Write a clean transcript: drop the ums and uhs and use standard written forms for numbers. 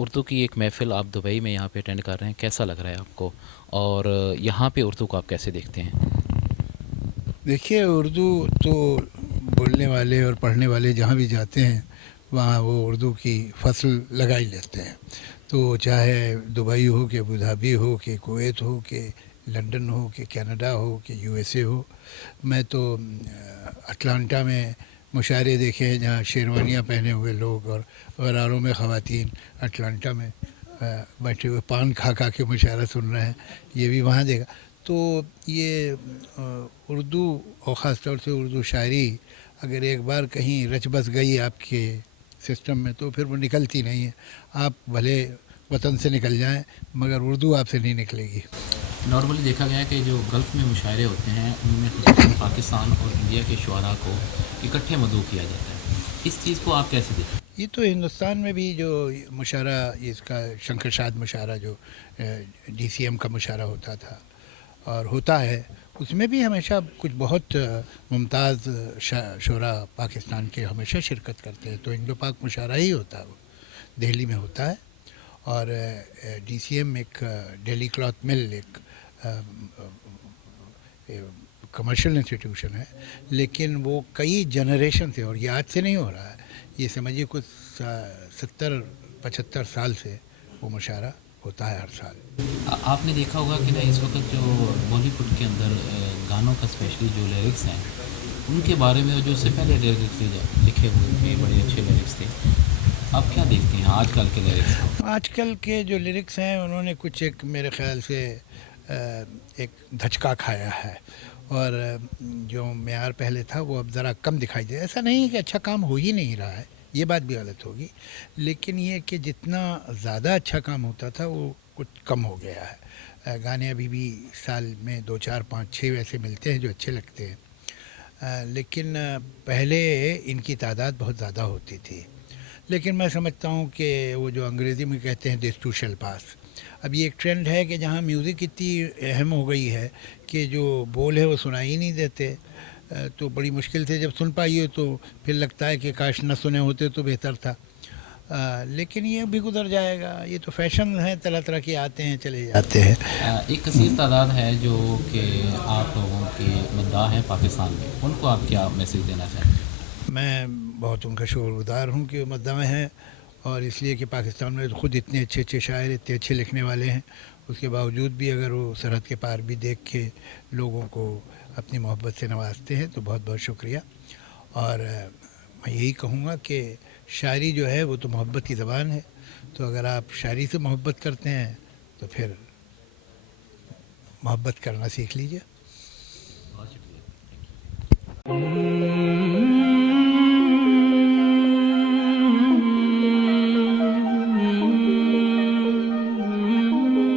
उर्दू की एक महफ़िल आप दुबई में यहाँ पे अटेंड कर रहे हैं, कैसा लग रहा है आपको? और यहाँ पे उर्दू को आप कैसे देखते हैं? देखिए, उर्दू तो बोलने वाले और पढ़ने वाले जहाँ भी जाते हैं वहाँ वो उर्दू की फसल लगा ही लेते हैं। तो चाहे दुबई हो कि अबू धाबी हो कि कुवैत हो कि लंदन हो कि कनाडा हो कि यूएसए हो। मैं तो अटलांटा में मुशायरे देखे हैं जहाँ शेरवानियाँ पहने हुए लोग और गरारों में ख़वातीन अटलांटा में बैठे हुए पान खा खा के मुशायरा सुन रहे हैं। ये भी वहाँ देखा। तो ये उर्दू और ख़ास तौर से उर्दू शायरी अगर एक बार कहीं रच बस गई आपके सिस्टम में तो फिर वो निकलती नहीं है। आप भले वतन से निकल जाएं मगर उर्दू आपसे नहीं निकलेगी। नॉर्मली देखा गया है कि जो गल्फ़ में मुशायरे होते हैं उनमें ख़ुसूसन पाकिस्तान और इंडिया के शुअरा को इकट्ठे मदऊ किया जाता है। इस चीज़ को आप कैसे देखते हैं? ये तो हिंदुस्तान में भी जो मुशायरा इसका शंकरशाद मुशायरा जो डीसीएम का मुशायरा होता था और होता है उसमें भी हमेशा कुछ बहुत मुमताज़ शुरा पाकिस्तान के हमेशा शिरकत करते हैं। तो इंडो पाक मुशायरा ही होता है, वो दिल्ली में होता है। और डीसीएम एक दिल्ली क्लॉथ मिल एक कमर्शियल इंस्टीट्यूशन है, लेकिन वो कई जनरेशन से और ये आज से नहीं हो रहा है, ये समझिए कुछ 70-75 साल से वो मुशायरा होता है हर साल। आपने देखा होगा कि ना इस वक्त जो बॉलीवुड के अंदर गानों का स्पेशली जो लिरिक्स हैं उनके बारे में जो उससे पहले लिरिक्स लिखे हुए थे बड़े अच्छे लिरिक्स थे। आप क्या देखते हैं आजकल के लिरिक्स को? आजकल के जो लिरिक्स हैं उन्होंने कुछ एक मेरे ख़्याल से एक धचका खाया है और जो मेयार पहले था वो अब ज़रा कम दिखाई दे। ऐसा नहीं है कि अच्छा काम हो ही नहीं रहा है, ये बात भी गलत होगी, लेकिन ये कि जितना ज़्यादा अच्छा काम होता था वो कुछ कम हो गया है। गाने अभी भी साल में 2 4 5 6 वैसे मिलते हैं जो अच्छे लगते हैं, लेकिन पहले इनकी तादाद बहुत ज़्यादा होती थी। लेकिन मैं समझता हूँ कि वो जो अंग्रेज़ी में कहते हैं दिस टू शैल पास। अब ये एक ट्रेंड है कि जहाँ म्यूज़िक इतनी अहम हो गई है कि जो बोल है वो सुनाई ही नहीं देते। तो बड़ी मुश्किल से जब सुन पाइए तो फिर लगता है कि काश न सुने होते तो बेहतर था। लेकिन ये भी गुजर जाएगा, ये तो फैशन है, तरह तरह के आते हैं चले जाते हैं। एक कसीर तादाद है जो कि आप लोगों के मद्दाह हैं पाकिस्तान में, उनको आप क्या मैसेज देना चाहते हैं? मैं बहुत उनका शुक्रगुज़ार हूँ कि वो मद्दा में हैं, और इसलिए कि पाकिस्तान में ख़ुद इतने अच्छे अच्छे शायर इतने अच्छे लिखने वाले हैं, उसके बावजूद भी अगर वो सरहद के पार भी देख के लोगों को अपनी मोहब्बत से नवाजते हैं तो बहुत बहुत शुक्रिया। और मैं यही कहूँगा कि शायरी जो है वो तो मोहब्बत की ज़बान है, तो अगर आप शायरी से मोहब्बत करते हैं तो फिर मोहब्बत करना सीख लीजिए।